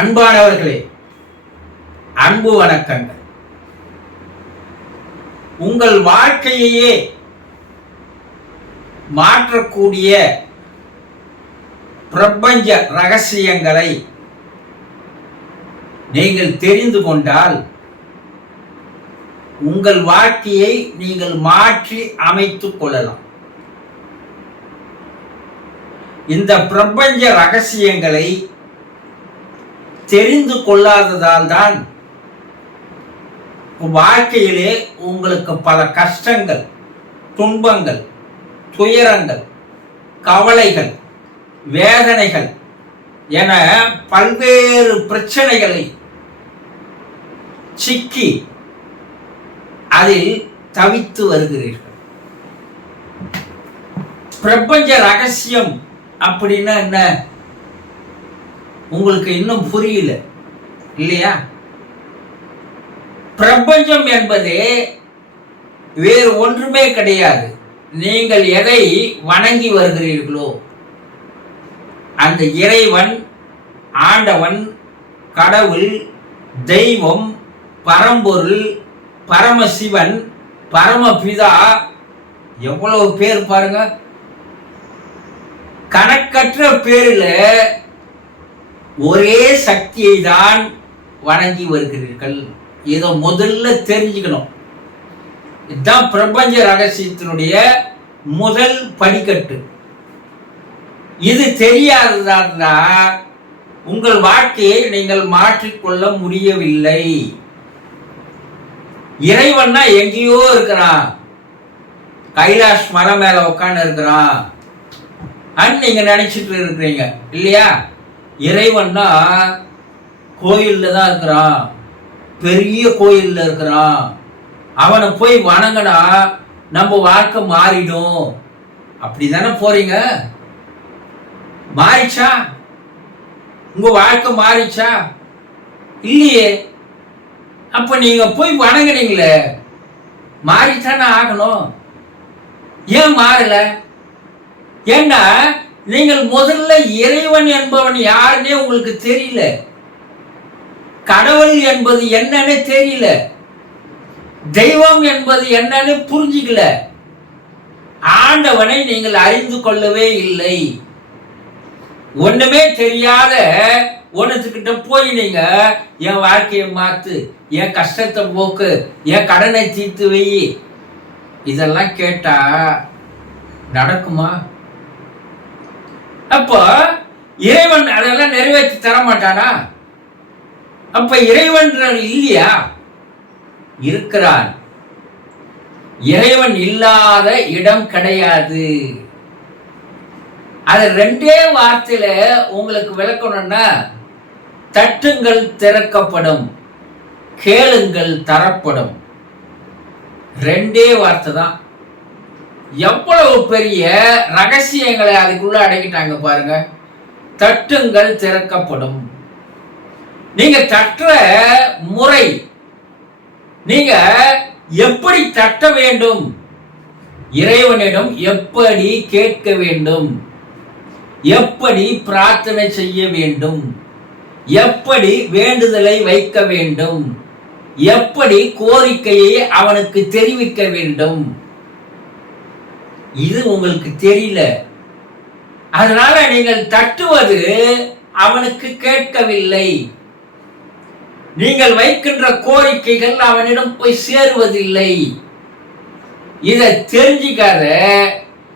அன்பானவர்களே அன்பு வணக்கங்கள். உங்கள் வாழ்க்கையையே மாற்றக்கூடிய பிரபஞ்ச ரகசியங்களை நீங்கள் தெரிந்து கொண்டால் உங்கள் வாழ்க்கையை நீங்கள் மாற்றி அமைத்துக் கொள்ளலாம். இந்த பிரபஞ்ச ரகசியங்களை தெரிந்து கொள்ளாததால் தான் வாழ்க்கையிலே உங்களுக்கு பல கஷ்டங்கள் துன்பங்கள் துயரங்கள் கவலைகள் வேதனைகள் என பல்வேறு பிரச்சனைகளை சிக்கி அதில் தவித்து வருகிறீர்கள். பிரபஞ்ச ரகசியம் அப்படின்னா என்ன? உங்களுக்கு இன்னும் புரியல. இல்லையா? பிரபஞ்சம் என்பது வேறு ஒன்றுமே கிடையாது. நீங்கள் எதை வணங்கி வருகிறீர்களோ அந்த இறைவன் ஆண்டவன் கடவுள் தெய்வம் பரம்பொருள் பரமசிவன் பரமபிதா எவ்வளவு பேர் பாருங்க. கணக்கற்ற பேரில் ஒரே சக்தியை தான் வணங்கி வருகிறீர்கள். இதை முதல்ல தெரிஞ்சுக்கணும். இதுதான் பிரபஞ்ச ரகசியத்தினுடைய முதல் படிக்கட்டு. இது தெரியாததா உங்கள் வாழ்க்கையை நீங்கள் மாற்றிக்கொள்ள முடியவில்லை. இறைவன்னா எங்கேயோ இருக்கிறான். கைலாஷ் மரம் மேல உட்காந்து இருக்கிறான். அன்னு நீங்க நினைச்சிட்டு இருக்கிறீங்க இல்லையா? இறைவன்னா கோயில்ல தான் இருக்கிறான் பெரிய கோயிலில் இருக்கிறான் அவனை போய் வணங்கினா நம்ம வாழ்க்கை மாறிடும். அப்படி தானே போறீங்க? மாறிச்சா? உங்க வாழ்க்கை மாறிச்சா? இல்லையே. அப்ப நீங்க போய் வணங்குனீங்களே. மாறித்தானே ஆகணும். ஏன் மாறல? ஏன்னா நீங்கள் முதல்ல இறைவன் என்பவன் யாருன்னே உங்களுக்கு தெரியல. கடவுள் என்பது என்னன்னு தெரியல. தெய்வம் என்பது என்னன்னு புரிஞ்சுக்கல. ஆண்டவனை நீங்கள் அறிந்து கொள்ளவே இல்லை. ஒண்ணுமே தெரியாத ஒன்றுத்துக்கிட்ட போய் நீங்க என் வாழ்க்கையை மாத்து என் கஷ்டத்தை போக்கு என் கடனை தீர்த்து வை. இதெல்லாம் கேட்டா நடக்குமா? அப்போ இறைவன் அதெல்லாம் நிறைவேற்றி தர மாட்டானா? அப்ப இறைவன் இல்லையா? இருக்கிறான். இறைவன் இல்லாத இடம் கிடையாது. அது ரெண்டே வார்த்தையில உங்களுக்கு விளக்கணும்னா தட்டுங்கள் திறக்கப்படும் கேளுங்கள் தரப்படும். ரெண்டே வார்த்தை தான். எவ்வளவு பெரிய ரகசியங்களை அதுக்குள்ள அடக்கிட்டாங்க பாருங்க. தட்டுங்கள் திறக்கப்படும். நீங்க தட்டுற முறை நீங்க எப்படி தட்ட வேண்டும்? இறைவனிடம் எப்படி கேட்க வேண்டும்? எப்படி பிரார்த்தனை செய்ய வேண்டும்? எப்படி வேண்டுதலை வைக்க வேண்டும்? எப்படி கோரிக்கையை அவனுக்கு தெரிவிக்க வேண்டும்? இது உங்களுக்கு தெரியல. அதனால நீங்கள் தட்டுவது அவனுக்கு கேட்கவில்லை. நீங்கள் வைக்கின்ற கோரிக்கைகள் அவனிடம் போய் சேருவதில்லை. இதை தெரிஞ்சிக்காத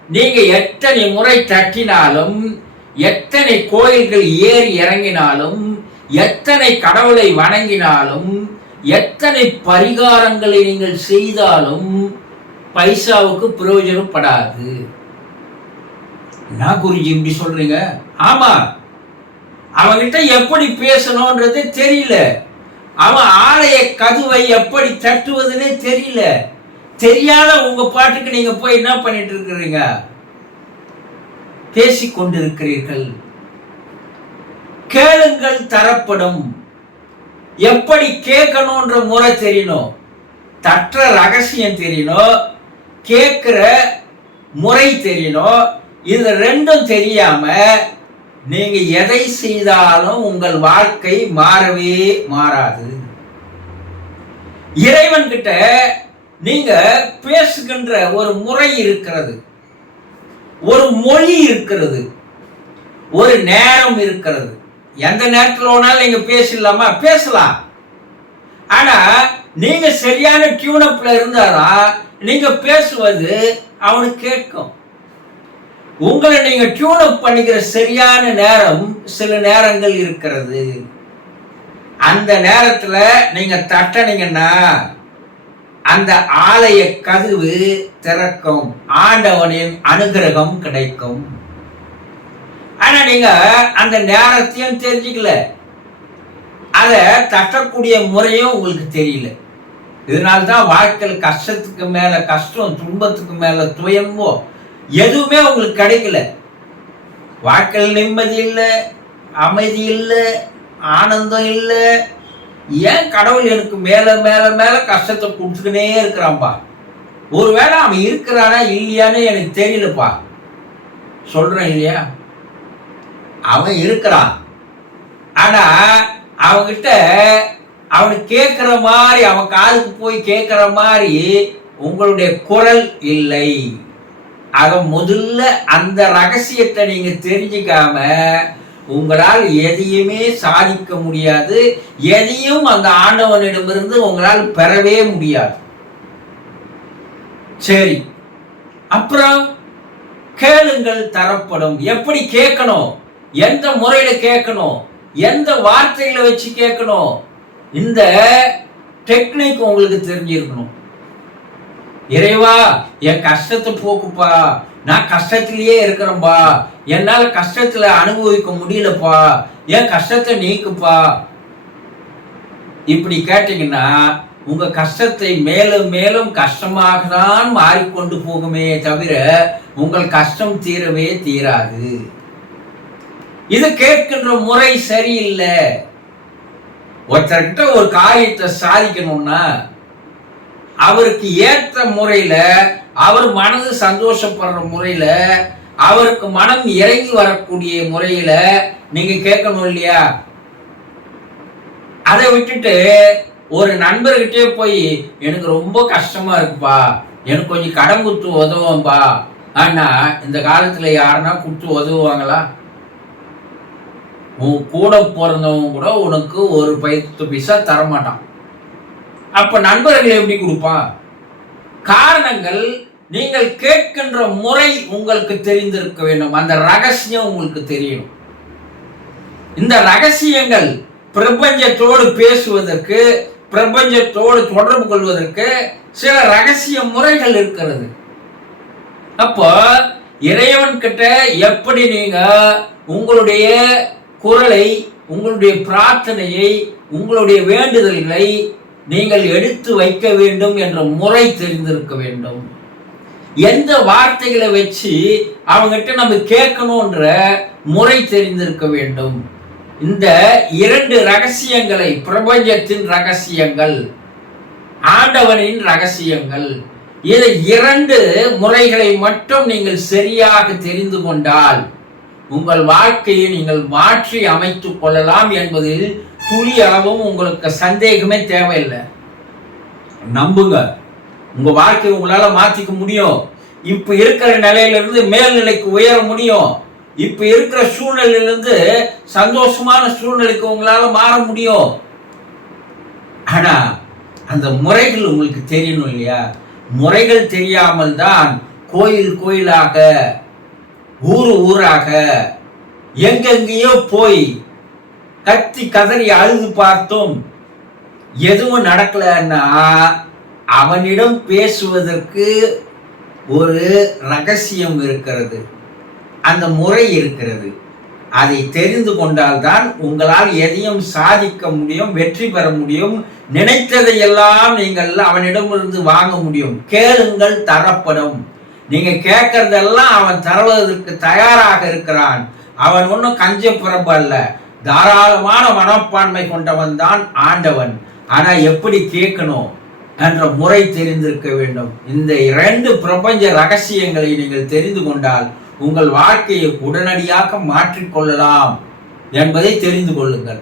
நீங்க எத்தனை முறை தட்டினாலும் எத்தனை கோயில்கள் ஏறி இறங்கினாலும் எத்தனை கடவுளை வணங்கினாலும் எத்தனை பரிகாரங்களை நீங்கள் செய்தாலும் பைசாவுக்கு பிரயோஜனப்படாது என்ன குருஜி இப்படி சொல்றீங்க? ஆமா. அவன்கிட்ட எப்படி பேசணும்ன்றது தெரியல. அவன் ஆலய கதுவை எப்படி தட்டுவதுன்னே தெரியல. தெரியாத உங்க பாட்டுக்கு நீங்க போய் என்ன பண்ணிட்டு இருக்கிறீங்க? பேசிக் கொண்டிருக்கிறீர்கள் கேளுங்கள் தரப்படும். எப்படி கேட்கணும்ன்ற முறை தெரியணும். தற்ற ரகசியம் தெரியணும். கேட்குற முறை தெரியணும் இது ரெண்டும் தெரியாம நீங்க எதை செய்தாலும் உங்கள் வாழ்க்கை மாறவே மாறாது. இறைவன் கிட்ட நீங்க பேசுகின்ற ஒரு முறை இருக்கிறது. ஒரு மொழி இருக்கிறது. ஒரு நேரம் இருக்கிறது. எந்த நேரத்தில் வேணாலும் நீங்க பேசலாமா பேசலாம். ஆனா நீங்க சரியான டியூனப்ல இருந்தாதான் நீங்க பேசுவது அவனுக்கு கேட்கும். உங்களை நீங்க டியூனப் பண்ணிக்கிற சரியான நேரம் சில நேரங்கள் இருக்கிறது. அந்த நேரத்துல நீங்க தட்டனீங்கன்னா அந்த ஆலய கதவு திறக்கும். ஆண்டவனின் அனுகிரகம் கிடைக்கும். ஆனா நீங்க அந்த நேரத்தையும் தெரிஞ்சுக்கல. அதை தட்டக்கூடிய முறையும் உங்களுக்கு தெரியல. இதனால்தான் வாழ்க்கையில் கஷ்டத்துக்கு மேல கஷ்டம் துன்பத்துக்கு மேல துயமோ எதுவுமே உங்களுக்கு கிடைக்கல. வாழ்க்கையில் நிம்மதி இல்லை அமைதி இல்லை ஆனந்தம் இல்லை. ஏன் கடவுள் எனக்கு மேல மேல மேல கஷ்டத்தை கொடுத்துக்கினே இருக்கிறான்பா? ஒருவேளை அவன் இருக்கிறானா இல்லையான்னு எனக்கு தெரியலப்பா. சொல்றேன் இல்லையா? அவன் இருக்கிறான். ஆனா அவங்கிட்ட அவன் கேட்கிற மாதிரி அவன் காதுக்கு போய் கேட்கிற மாதிரி உங்களுடைய குரல் இல்லை. ஆக முதல்ல அந்த ரகசியத்தை நீங்க தெரிஞ்சுக்காம உங்களால் எதையுமே சாதிக்க முடியாது. எதையும் அந்த ஆண்டவனிடமிருந்து உங்களால் பெறவே முடியாது. சரி. அப்புறம் கேளுங்கள் தரப்படும். எப்படி கேட்கணும்? எந்த முறையில கேட்கணும்? எந்த வார்த்தைகளை வச்சு கேட்கணும்? இந்த டெக்னிக் உங்களுக்கு தெரிஞ்சிருக்கணும். இறைவா என் கஷ்டத்தை போக்குப்பா. நான் கஷ்டத்திலேயே இருக்கிறேன்பா. என்னால் கஷ்டத்துல அனுபவிக்க முடியலப்பா. என் கஷ்டத்தை நீக்குப்பா. இப்படி கேட்டீங்கன்னா உங்க கஷ்டத்தை மேலும் மேலும் கஷ்டமாக தான் மாறிக்கொண்டு போகுமே தவிர உங்கள் கஷ்டம் தீரவே தீராது. இது கேட்கின்ற முறை சரியில்லை. ஒருத்தர்கிட்ட ஒரு காரியத்தை சாதிக்கணும்னா அவருக்கு ஏற்ற முறையில அவர் மனது சந்தோஷப்படுற முறையில அவருக்கு மனம் இறங்கி வரக்கூடிய முறையில நீங்க கேட்கணும் இல்லையா? அதை விட்டுட்டு ஒரு நண்பர்கிட்டே போய் எனக்கு ரொம்ப கஷ்டமா இருக்குப்பா. எனக்கு கொஞ்சம் கடன் கொடுத்து உதவும்பா. ஆனா இந்த காலத்துல யாருன்னா கொடுத்து உதவுவாங்களா? உன் கூட பிறந்தவங்க கூட உனக்கு ஒரு பத்து பைசா தரமாட்டான். அப்ப நண்பர்கள் எப்படி கொடுப்பா? காரணங்கள் நீங்கள் கேட்கின்ற முறை உங்களுக்கு தெரிந்திருக்க வேண்டும். அந்த ரகசியம் உங்களுக்கு தெரியணும். இந்த ரகசியங்கள் பிரபஞ்சத்தோடு பேசுவதற்கு பிரபஞ்சத்தோடு தொடர்பு கொள்வதற்கு சில ரகசிய முறைகள் இருக்கிறது. அப்போ இறைவன் கிட்ட எப்படி நீங்க உங்களுடைய குரலை உங்களுடைய பிரார்த்தனையை உங்களுடைய வேண்டுதல்களை நீங்கள் எடுத்து வைக்க வேண்டும் என்ற முறை தெரிந்திருக்க வேண்டும். எந்த வார்த்தைகளை வச்சு அவங்ககிட்ட நம்ம கேட்கணுன்ற முறை தெரிந்திருக்க வேண்டும். இந்த இரண்டு ரகசியங்களை பிரபஞ்சத்தின் ரகசியங்கள் ஆண்டவனின் ரகசியங்கள் இதை இரண்டு முறைகளை மட்டும் நீங்கள் சரியாக தெரிந்து கொண்டால் உங்கள் வாழ்க்கையை நீங்கள் மாற்றி அமைத்து கொள்ளலாம் என்பதில் துளி அளவும் உங்களுக்கு சந்தேகமே தேவையில்லை. நம்புங்க. உங்க வாழ்க்கையை உங்களால மாத்திக்க முடியும். இப்ப இருக்கிற நிலையிலிருந்து மேல்நிலைக்கு உயர முடியும். இப்ப இருக்கிற சூழ்நிலையிலிருந்து சந்தோஷமான சூழ்நிலைக்கு உங்களால மாற முடியும். ஆனா அந்த முறைகள் உங்களுக்கு தெரியணும் இல்லையா? முறைகள் தெரியாமல் தான் கோயில் கோயிலாக ஊரு ஊராக எங்கெங்கேயோ போய் கத்தி கதறி அழுது பார்த்தோம். எதுவும் நடக்கலன்னா அவனிடம் பேசுவதற்கு ஒரு ரகசியம் இருக்கிறது. அந்த முறை இருக்கிறது. அதை தெரிந்து கொண்டால்தான் உங்களால் எதையும் சாதிக்க முடியும் வெற்றி பெற முடியும். நினைத்ததையெல்லாம் நீங்கள் அவனிடமிருந்து வாங்க முடியும். கேளுங்கள் தரப்படும். நீங்க கேட்கறதெல்லாம் அவன் தருவதற்கு தயாராக இருக்கிறான். அவன் ஒன்றும் கஞ்ச பிறப்பு அல்ல. தாராளமான மனப்பான்மை கொண்டவன் தான் ஆண்டவன். ஆனா எப்படி கேட்கணும் என்ற முறை தெரிந்திருக்க வேண்டும். இந்த இரண்டு பிரபஞ்ச ரகசியங்களை நீங்கள் தெரிந்து கொண்டால் உங்கள் வாழ்க்கையை உடனடியாக மாற்றிக்கொள்ளலாம் என்பதை தெரிந்து கொள்ளுங்கள்.